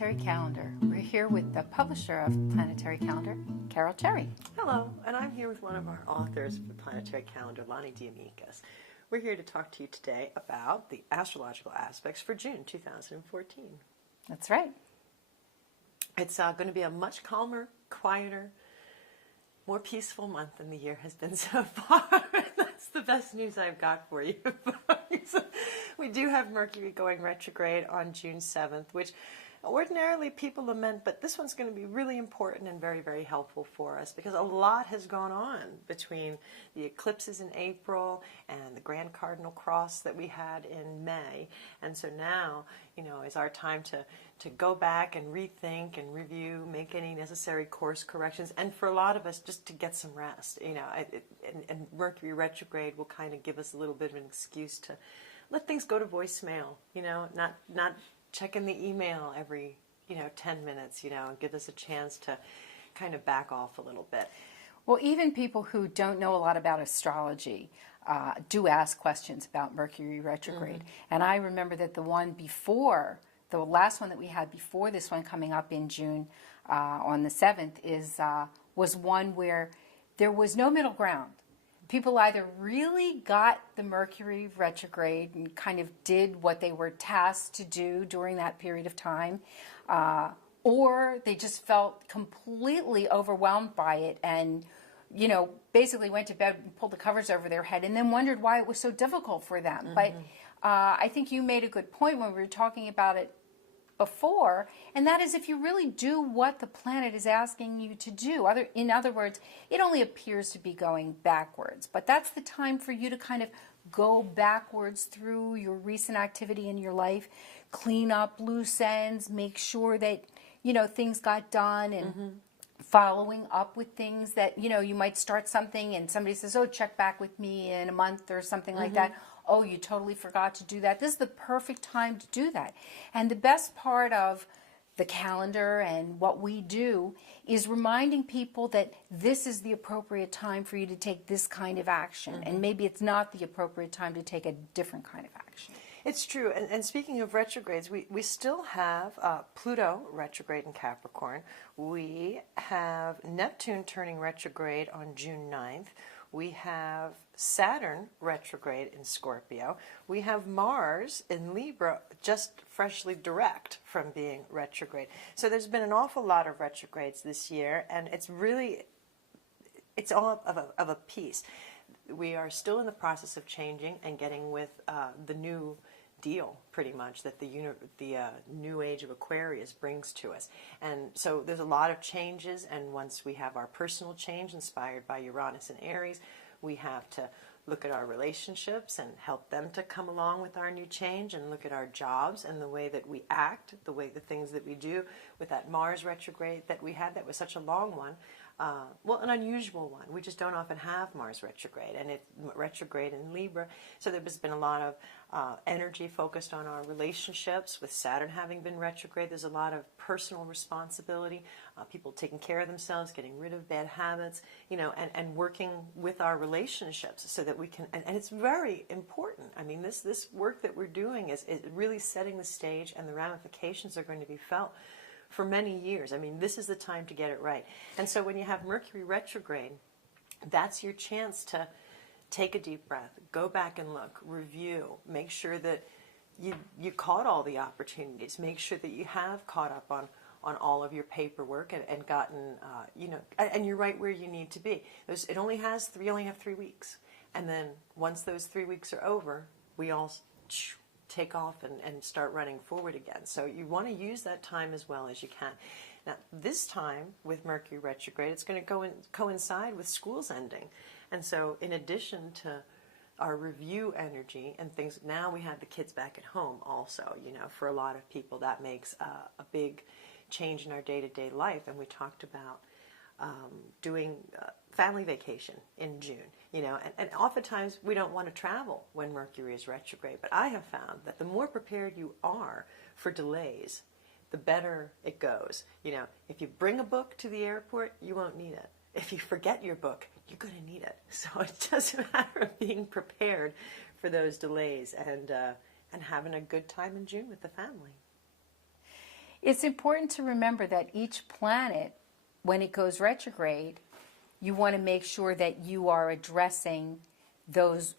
Planetary Calendar. We're here with the publisher of Planetary Calendar, Carol Cherry. Hello, and I'm here with one of our authors of the Planetary Calendar, Lonnie Diamikas. We're here to talk to you today about the astrological aspects for June 2014. That's right. It's going to be a much calmer, quieter, more peaceful month than the year has been so far. That's the best news I've got for you. We do have Mercury going retrograde on June 7th, which ordinarily people lament, but this one's going to be really important and very, very helpful for us because a lot has gone on between the eclipses in April and the Grand Cardinal Cross that we had in May. And so now, is our time to go back and rethink and review, make any necessary course corrections, and for a lot of us, just to get some rest. And Mercury retrograde will kind of give us a little bit of an excuse to let things go to voicemail, not checking the email every, 10 minutes, and give us a chance to kind of back off a little bit. Well, even people who don't know a lot about astrology do ask questions about Mercury retrograde. Mm-hmm. And I remember that the last one that we had before this one coming up in June on the 7th was one where there was no middle ground. People either really got the Mercury retrograde and kind of did what they were tasked to do during that period of time, or they just felt completely overwhelmed by it and, basically went to bed and pulled the covers over their head and then wondered why it was so difficult for them. Mm-hmm. But I think you made a good point when we were talking about it before, and that is if you really do what the planet is asking you to do. In other words, it only appears to be going backwards, but that's the time for you to kind of go backwards through your recent activity in your life, clean up loose ends, make sure that, things got done, and following up with things that, you might start something and somebody says, oh, check back with me in a month or something like that. Oh, you totally forgot to do that. This is the perfect time to do that. And the best part of the calendar and what we do is reminding people that this is the appropriate time for you to take this kind of action. Mm-hmm. And maybe it's not the appropriate time to take a different kind of action. It's true. And speaking of retrogrades, we still have Pluto retrograde in Capricorn. We have Neptune turning retrograde on June 9th. We have Saturn retrograde in Scorpio. We have Mars in Libra just freshly direct from being retrograde. So there's been an awful lot of retrogrades this year, and it's all of a piece. We are still in the process of changing and getting with the new deal, pretty much, that the new age of Aquarius brings to us. And so there's a lot of changes, and once we have our personal change inspired by Uranus and Aries, we have to look at our relationships and help them to come along with our new change, and look at our jobs and the way that we act, the things that we do. With that Mars retrograde that we had, that was such a long one, an unusual one. We just don't often have Mars retrograde, and it's retrograde in Libra. So there's been a lot of energy focused on our relationships. With Saturn having been retrograde, there's a lot of personal responsibility, people taking care of themselves, getting rid of bad habits, and working with our relationships so that we can, and it's very important. I mean, this work that we're doing is really setting the stage, and the ramifications are going to be felt for many years. I mean, this is the time to get it right. And so when you have Mercury retrograde, that's your chance to take a deep breath, go back and look, review, make sure that you caught all the opportunities, make sure that you have caught up on all of your paperwork and gotten, and you're right where you need to be. You only have 3 weeks. And then once those 3 weeks are over, we all take off and start running forward again. So you want to use that time as well as you can. Now, this time with Mercury retrograde, it's going to coincide with school's ending. And so in addition to our review energy and things, now we have the kids back at home also. For a lot of people, that makes a big change in our day-to-day life. And we talked about doing family vacation in June, and oftentimes we don't want to travel when Mercury is retrograde, but I have found that the more prepared you are for delays, the better it goes. If you bring a book to the airport, you won't need it. If you forget your book, you're going to need it. So it doesn't matter of being prepared for those delays and having a good time in June with the family. It's important to remember that each planet, when it goes retrograde, you want to make sure that you are addressing those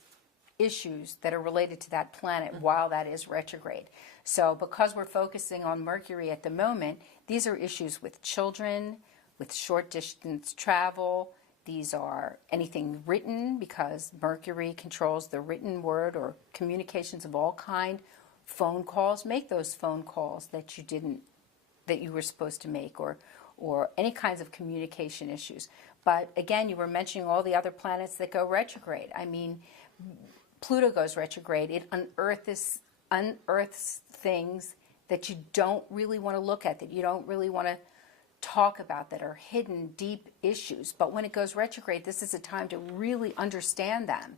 issues that are related to that planet while that is retrograde. So because we're focusing on Mercury at the moment, these are issues with children, with short distance travel. These are anything written, because Mercury controls the written word or communications of all kind. Phone calls, make those phone calls that you were supposed to make, or any kinds of communication issues. But again, you were mentioning all the other planets that go retrograde. I mean, Pluto goes retrograde. It unearths things that you don't really want to look at, that you don't really want to talk about, that are hidden, deep issues. But when it goes retrograde, this is a time to really understand them.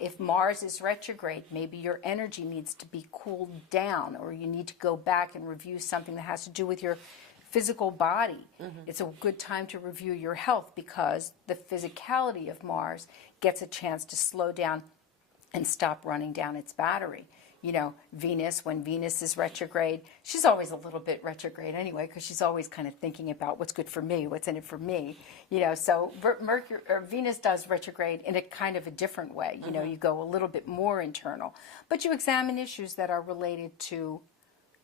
If Mars is retrograde, maybe your energy needs to be cooled down, or you need to go back and review something that has to do with your physical body. It's a good time to review your health, because the physicality of Mars gets a chance to slow down and stop running down its battery. You know, Venus, when Venus is retrograde, she's always a little bit retrograde anyway, because she's always kind of thinking about what's good for me, what's in it for me. You know, so Mercury or Venus does retrograde in a kind of a different way. You know, you go a little bit more internal, but you examine issues that are related to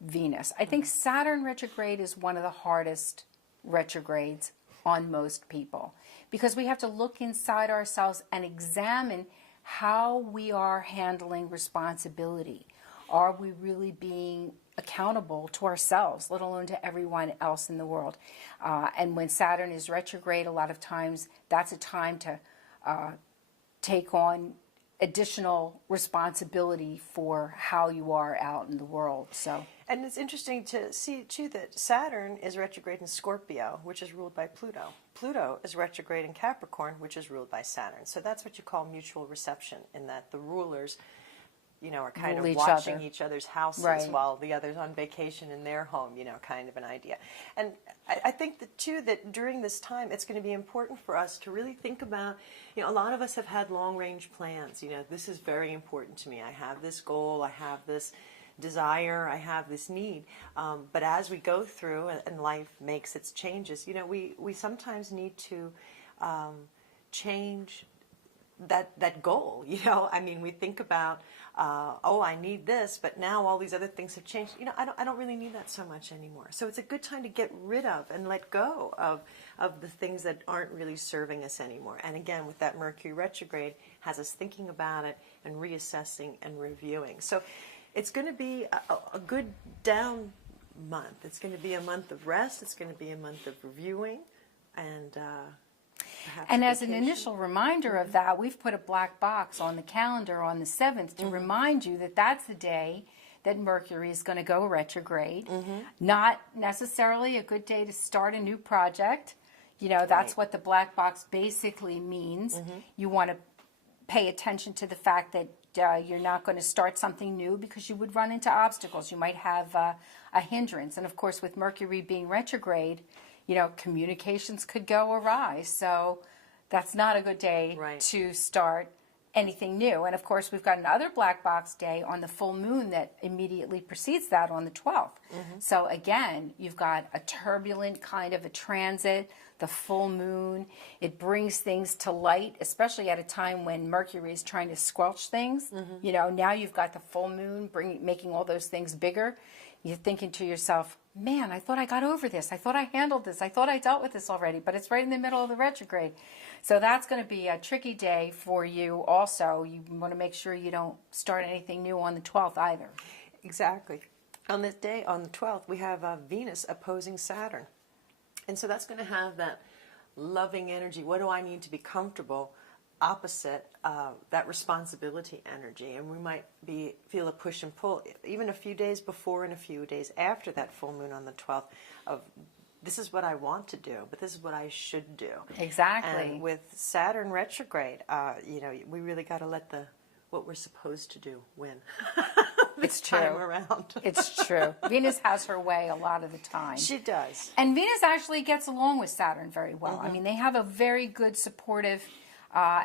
Venus. I think Saturn retrograde is one of the hardest retrogrades on most people, because we have to look inside ourselves and examine how we are handling responsibility. Are we really being accountable to ourselves, let alone to everyone else in the world? And when Saturn is retrograde, a lot of times that's a time to take on additional responsibility for how you are out in the world. So, and it's interesting to see too that Saturn is retrograde in Scorpio, which is ruled by Pluto. Pluto is retrograde in Capricorn, which is ruled by Saturn. So that's what you call mutual reception, in that the rulers, you know, are kind of watching each other's houses while the other's on vacation in their home, you know, kind of an idea. And I think that too, that during this time, it's going to be important for us to really think about, you know, a lot of us have had long range plans. You know, this is very important to me. I have this goal, I have this desire, I have this need. But as we go through and life makes its changes, you know, we sometimes need to change that goal. You know, I mean, we think about, oh, I need this, but now all these other things have changed. You know, I don't really need that so much anymore. So it's a good time to get rid of and let go of the things that aren't really serving us anymore. And again, with that Mercury retrograde, has us thinking about it and reassessing and reviewing. So it's going to be a good down month. It's going to be a month of rest. It's going to be a month of reviewing, and as an initial reminder of that, we've put a black box on the calendar on the 7th to remind you that that's the day that Mercury is going to go retrograde. Not necessarily a good day to start a new project. You know, that's what the black box basically means. You want to pay attention to the fact that you're not going to start something new, because you would run into obstacles. You might have a hindrance. And of course, with Mercury being retrograde, you know, communications could go awry. So that's not a good day to start anything new. And of course, we've got another black box day on the full moon that immediately precedes that on the 12th. So again, you've got a turbulent kind of a transit, the full moon. It brings things to light, especially at a time when Mercury is trying to squelch things. You know, now you've got the full moon making all those things bigger. You're thinking to yourself, man, I thought I got over this. I thought I handled this. I thought I dealt with this already, but it's right in the middle of the retrograde. So that's going to be a tricky day for you also. You want to make sure you don't start anything new on the 12th either. Exactly. On this day, on the 12th, we have Venus opposing Saturn. And so that's going to have that loving energy. What do I need to be comfortable? Opposite that responsibility energy, and we might feel a push and pull even a few days before and a few days after that full moon on the 12th of, this is what I want to do, but this is what I should do. Exactly. And with Saturn retrograde, you know, we really got to let what we're supposed to do win. It's true. Time around. It's true. Venus has her way a lot of the time. She does. And Venus actually gets along with Saturn very well. I mean, they have a very good supportive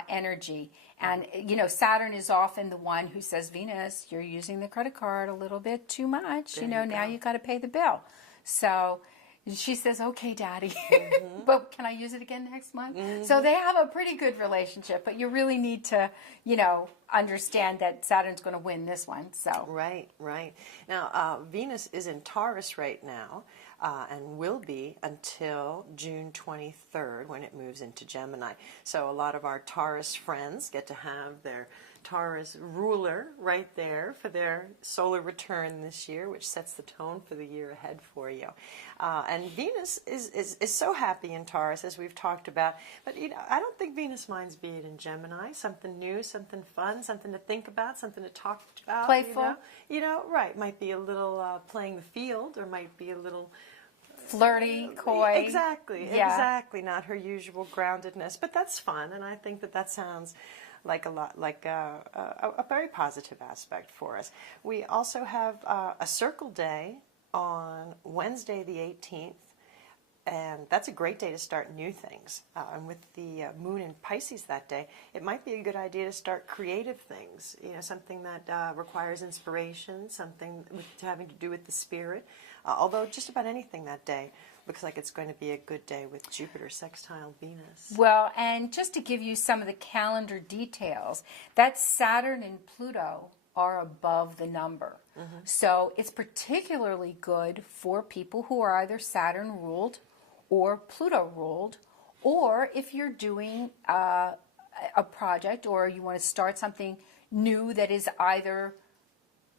energy. And, you know, Saturn is often the one who says, Venus, you're using the credit card a little bit too much. You know, now you've got to pay the bill. So she says, okay, Daddy, but can I use it again next month? So they have a pretty good relationship, but you really need to, understand that Saturn's going to win this one. So Right, right. Now, Venus is in Taurus right now, and will be until June 23rd when it moves into Gemini. So a lot of our Taurus friends get to have their Taurus ruler right there for their solar return this year, which sets the tone for the year ahead for you. And Venus is so happy in Taurus, as we've talked about. But I don't think Venus minds being in Gemini. Something new, something fun, something to think about, something to talk about. Playful. Right. Might be a little playing the field, or might be a little flirty, coy. Exactly. Not her usual groundedness, but that's fun, and I think that sounds like a very positive aspect for us. We also have a circle day on Wednesday the 18th, and that's a great day to start new things. And with the moon in Pisces that day, it might be a good idea to start creative things, something that requires inspiration, something having to do with the spirit, although just about anything that day looks like it's going to be a good day with Jupiter sextile Venus. Well, and just to give you some of the calendar details, that Saturn and Pluto are above the number. So it's particularly good for people who are either Saturn ruled or Pluto ruled, or if you're doing a project or you want to start something new that is either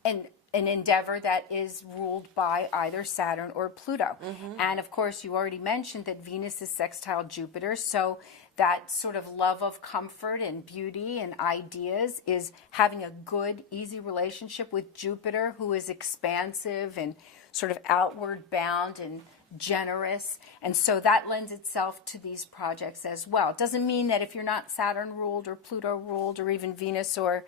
an endeavor that is ruled by either Saturn or Pluto. And of course, you already mentioned that Venus is sextile Jupiter, so that sort of love of comfort and beauty and ideas is having a good, easy relationship with Jupiter, who is expansive and sort of outward bound and generous. And so that lends itself to these projects as well. It doesn't mean that if you're not Saturn ruled or Pluto ruled or even Venus or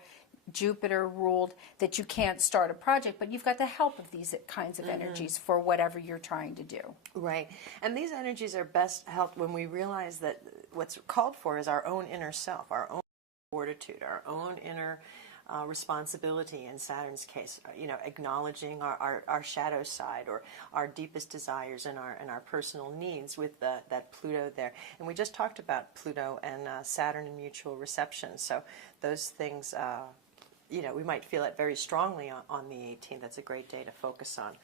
Jupiter ruled that you can't start a project, but you've got the help of these kinds of energies for whatever you're trying to do. Right. And these energies are best helped when we realize that what's called for is our own inner self, our own fortitude, our own inner responsibility in Saturn's case, acknowledging our shadow side or our deepest desires and our personal needs with that Pluto there. And we just talked about Pluto and Saturn and mutual reception. So those things we might feel it very strongly on the 18th. That's a great day to focus on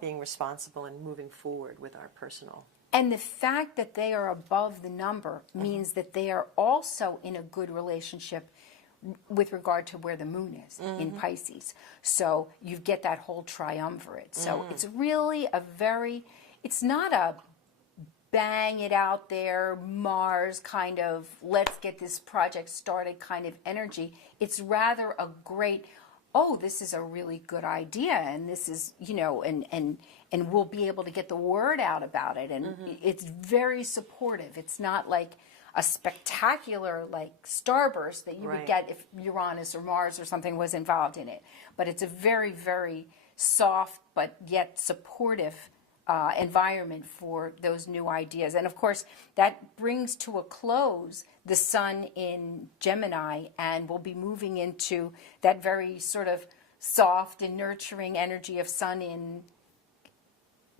being responsible and moving forward with our personal. And the fact that they are above the number means that they are also in a good relationship with regard to where the moon is in Pisces. So you get that whole triumvirate. So it's really it's not a bang it out there, Mars kind of, let's get this project started kind of energy. It's rather a great, this is a really good idea, and this is, and we'll be able to get the word out about it. And it's very supportive. It's not like a spectacular starburst that you would get if Uranus or Mars or something was involved in it. But it's a very, very soft but yet supportive environment for those new ideas. And of course, that brings to a close the sun in Gemini, and we'll be moving into that very sort of soft and nurturing energy of sun in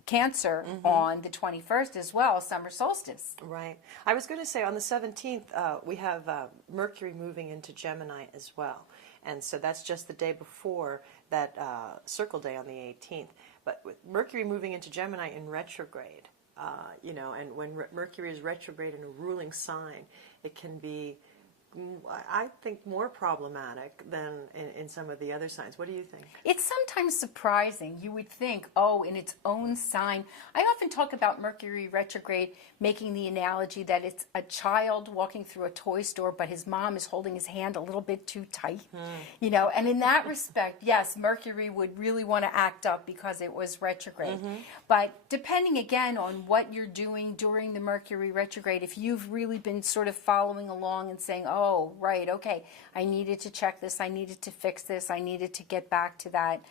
Cancer on the 21st as well, summer solstice. Right. I was going to say on the 17th, we have Mercury moving into Gemini as well. And so that's just the day before that circle day on the 18th. But with Mercury moving into Gemini in retrograde, and when Mercury is retrograde in a ruling sign, it can be, I think, more problematic than in some of the other signs. What do you think? It's sometimes surprising. You would think, in its own sign. I often talk about Mercury retrograde, making the analogy that it's a child walking through a toy store, but his mom is holding his hand a little bit too tight. And in that respect, yes, Mercury would really want to act up because it was retrograde. But depending again on what you're doing during the Mercury retrograde, if you've really been sort of following along and saying, right, okay, I needed to check this, I needed to fix this, I needed to get back to that.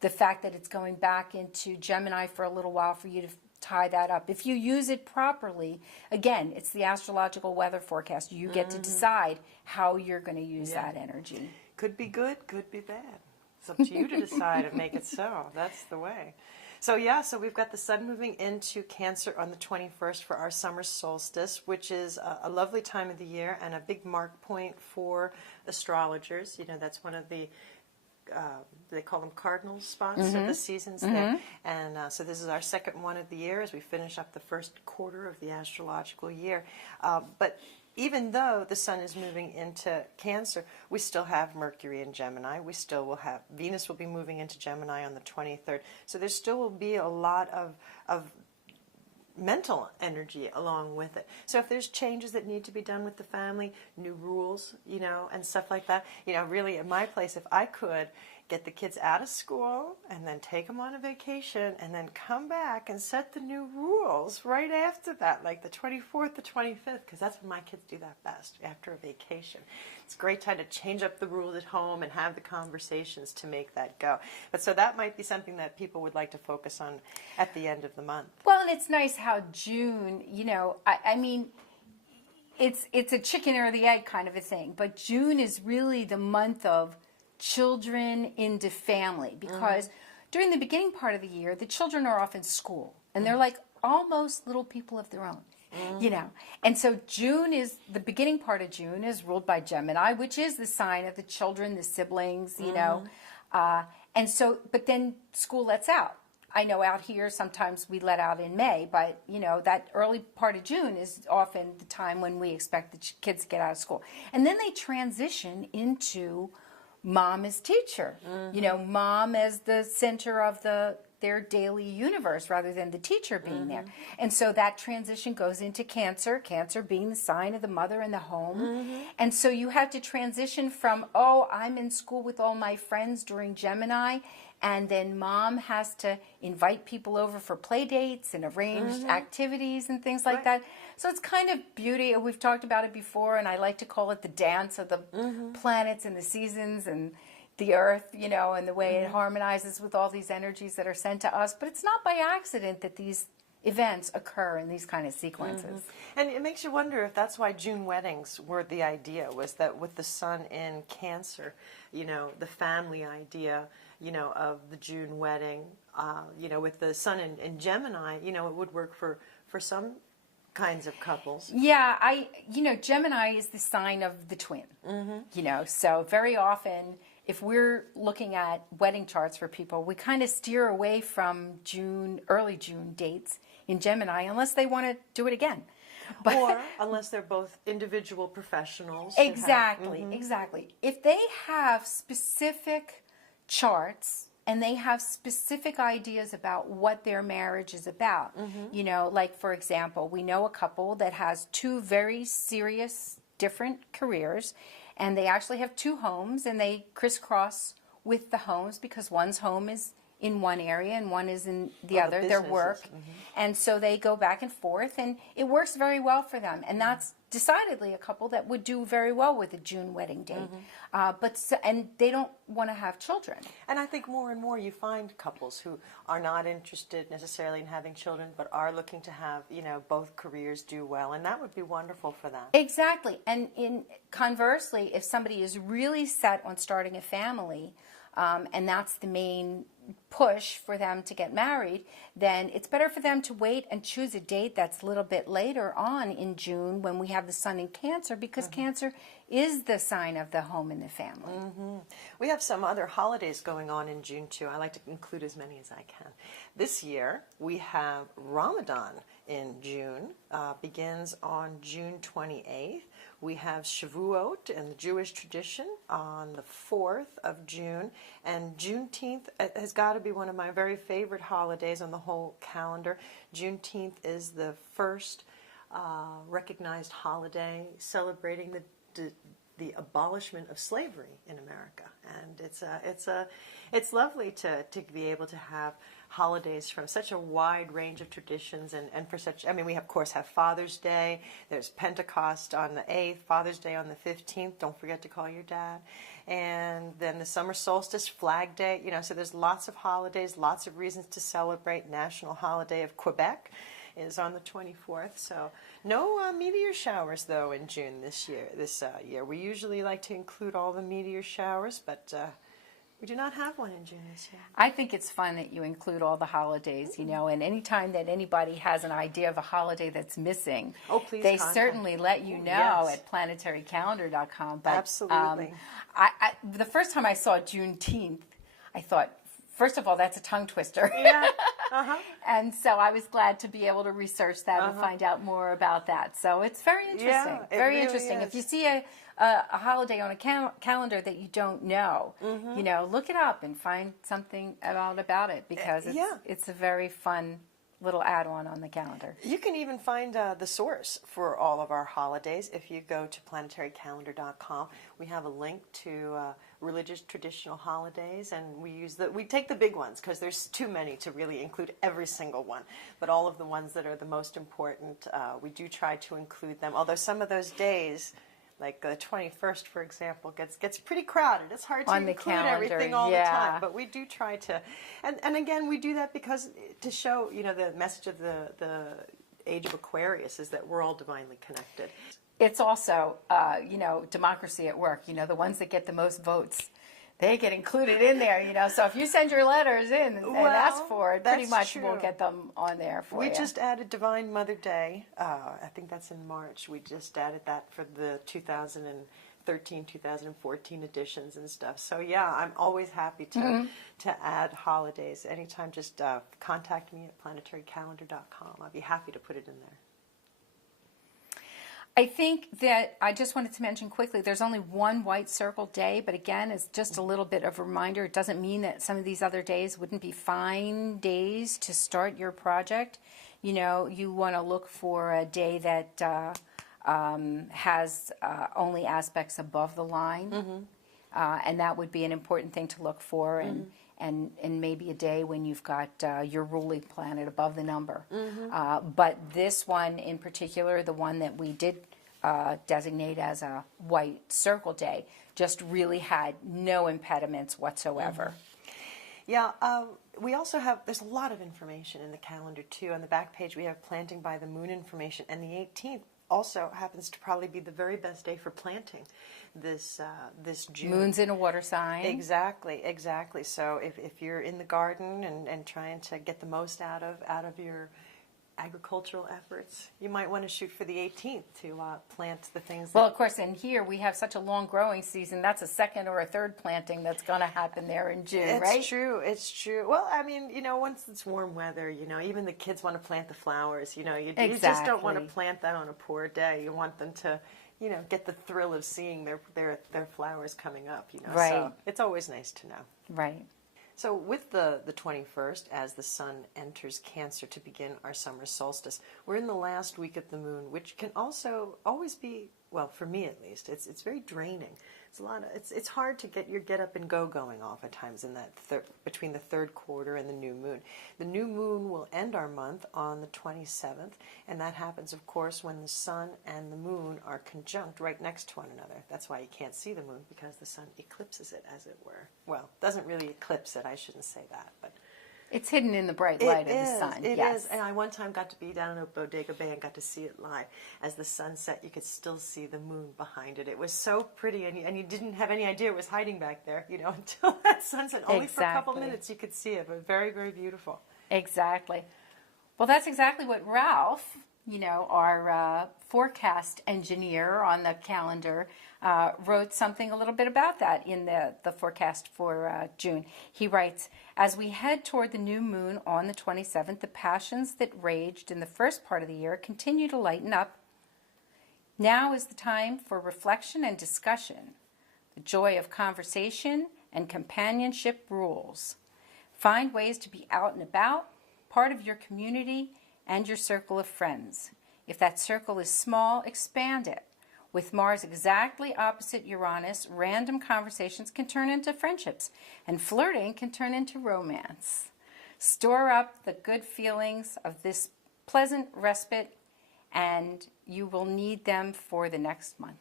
The fact that it's going back into Gemini for a little while for you to tie that up. If you use it properly, again, it's the astrological weather forecast. You get to decide how you're going to use that energy. Could be good, could be bad. It's up to you to decide and make it so. That's the way. So we've got the sun moving into Cancer on the 21st for our summer solstice, which is a lovely time of the year and a big mark point for astrologers. You know, that's one of the they call them cardinal spots of the seasons there. And so this is our second one of the year as we finish up the first quarter of the astrological year. But even though the sun is moving into Cancer, we still have Mercury in Gemini. We still will have Venus will be moving into Gemini on the 23rd. So there still will be a lot of mental energy along with it. So if there's changes that need to be done with the family, new rules, you know, and stuff like that, you know, really in my place, if I could get the kids out of school and then take them on a vacation and then come back and set the new rules right after that, like the 24th, the 25th, because that's when my kids do that best, after a vacation. It's a great time to change up the rules at home and have the conversations to make that go. But so that might be something that people would like to focus on at the end of the month. Well, and it's nice how June, you know, I mean, it's a chicken or the egg kind of a thing, but June is really the month of children into family, because during the beginning part of the year, the children are off in school and they're like almost little people of their own, you know. And so June is, the beginning part of June is ruled by Gemini, which is the sign of the children, the siblings, you know. And so, but then school lets out. I know out here sometimes we let out in May, but you know that early part of June is often the time when we expect the kids to get out of school. And then they transition into mom as teacher, you know, mom as the center of their daily universe rather than the teacher being there. And so that transition goes into Cancer, Cancer being the sign of the mother in the home. And so you have to transition from, oh, I'm in school with all my friends during Gemini, and then mom has to invite people over for play dates and arrange activities and things like that. So it's kind of beauty. We've talked about it before, and I like to call it the dance of the planets and the seasons and the earth, you know, and the way it harmonizes with all these energies that are sent to us. But it's not by accident that these events occur in these kind of sequences. And it makes you wonder if that's why June weddings were the idea, was that with the sun in Cancer, you know, the family idea, you know, of the June wedding, you know, with the sun in Gemini, you know, it would work for some kinds of couples. Yeah, you know, Gemini is the sign of the twin, you know, so very often if we're looking at wedding charts for people, we kind of steer away from early June dates in Gemini unless they want to do it again. But, or unless they're both individual professionals. Exactly, exactly. If they have specific charts and they have specific ideas about what their marriage is about, you know, like for example, we know a couple that has two very serious different careers, and they actually have two homes, and they crisscross with the homes because one's home is in one area and one is in the other, their work. And so they go back and forth, and it works very well for them. And that's decidedly a couple that would do very well with a June wedding date. And they don't want to have children. And I think more and more you find couples who are not interested necessarily in having children, but are looking to have, you know, both careers do well, and that would be wonderful for them. Exactly. And conversely, if somebody is really set on starting a family, and that's the main push for them to get married, then it's better for them to wait and choose a date that's a little bit later on in June when we have the sun in Cancer, because Cancer is the sign of the home and the family. We have some other holidays going on in June too. I like to include as many as I can. This year we have Ramadan in June, begins on June 28th. We have Shavuot in the Jewish tradition on the 4th of June. And Juneteenth has got to be one of my very favorite holidays on the whole calendar. Juneteenth is the first recognized holiday celebrating the abolishment of slavery in America. And it's lovely to be able to have holidays from such a wide range of traditions, and for such, I mean, we of course have Father's Day, there's Pentecost on the 8th, Father's Day on the 15th, don't forget to call your dad, and then the summer solstice, Flag Day, you know, so there's lots of holidays, lots of reasons to celebrate. National holiday of Quebec is on the 24th, so no meteor showers though in June this year. We usually like to include all the meteor showers, but We do not have one in June this year. I think it's fun that you include all the holidays, and anytime that anybody has an idea of a holiday that's missing, Please they contact. certainly let you know at planetarycalendar.com. But, Absolutely. The first time I saw Juneteenth, I thought, first of all, that's a tongue twister. Yeah. And so I was glad to be able to research that and find out more about that. So it's very interesting. Yeah, it very really interesting. is. If you see a holiday on a calendar that you don't know, look it up and find something about it, because it's a very fun little add-on on the calendar. You can even find the source for all of our holidays if you go to planetarycalendar.com. We have a link to religious traditional holidays, and we take the big ones because there's too many to really include every single one. But all of the ones that are the most important, we do try to include them. Although some of those days, like the 21st, for example, gets pretty crowded. It's hard to include calendar, everything all the time, but we do try to. And again, we do that because to show, the message of the age of Aquarius is that we're all divinely connected. It's also, democracy at work. The ones that get the most votes, they get included in there. So if you send your letters in and ask for it, pretty much we'll get them on there for you. We just added Divine Mother Day. I think that's in March. We just added that for the 2013, 2014 editions and stuff. So yeah, I'm always happy to add holidays. Anytime, just contact me at planetarycalendar.com. I'll be happy to put it in there. I think that I just wanted to mention quickly, there's only one white circle day, but again, it's just a little bit of a reminder. It doesn't mean that some of these other days wouldn't be fine days to start your project. You want to look for a day that has only aspects above the line, and that would be an important thing to look for, and maybe a day when you've got your ruling planet above the number. But this one in particular, the one that we did designate as a white circle day, just really had no impediments whatsoever. Yeah, we also have, there's a lot of information in the calendar too. On the back page we have planting by the moon information, and the 18th also happens to probably be the very best day for planting this June. Moon's in a water sign. Exactly. So if you're in the garden and trying to get the most out of your agricultural efforts, you might want to shoot for the 18th to plant the things. Well, of course, in here we have such a long growing season. That's a second or a third planting that's going to happen there in June, right? It's true. Well, I mean, once it's warm weather, even the kids want to plant the flowers. You just don't want to plant that on a poor day. You want them to, get the thrill of seeing their flowers coming up. Right. So it's always nice to know. Right. So with the 21st, as the sun enters Cancer to begin our summer solstice, we're in the last week of the moon, which can also always be, well, for me at least, it's very draining. It's hard to get your get up and go going off at times in that between the third quarter and the new moon. The new moon will end our month on the 27th, and that happens, of course, when the sun and the moon are conjunct right next to one another. That's why you can't see the moon, because the sun eclipses it, as it were. Well, doesn't really eclipse it, I shouldn't say that, but it's hidden in the bright light of the sun. It yes. is, and I one time got to be down in Bodega Bay and got to see it live. As the sun set, you could still see the moon behind it. It was so pretty, and you didn't have any idea it was hiding back there, until that sunset. Only for a couple minutes you could see it, but very, very beautiful. Exactly. Well, that's exactly what Ralph, our forecast engineer on the calendar, wrote something a little bit about that in the forecast for June. He writes, as we head toward the new moon on the 27th, the passions that raged in the first part of the year continue to lighten up. Now is the time for reflection and discussion. The joy of conversation and companionship rules. Find ways to be out and about, part of your community and your circle of friends. If that circle is small, expand it. With Mars exactly opposite Uranus, random conversations can turn into friendships, and flirting can turn into romance. Store up the good feelings of this pleasant respite, and you will need them for the next month.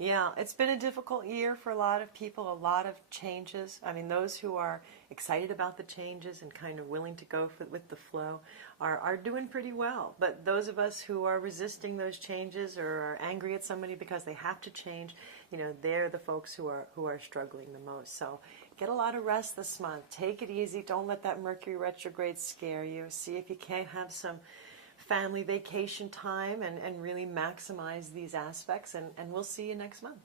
Yeah, it's been a difficult year for a lot of people, a lot of changes. I mean, those who are excited about the changes and kind of willing to go with the flow are doing pretty well. But those of us who are resisting those changes or are angry at somebody because they have to change, they're the folks who are struggling the most. So get a lot of rest this month. Take it easy. Don't let that Mercury retrograde scare you. See if you can't have some family vacation time and really maximize these aspects, and we'll see you next month.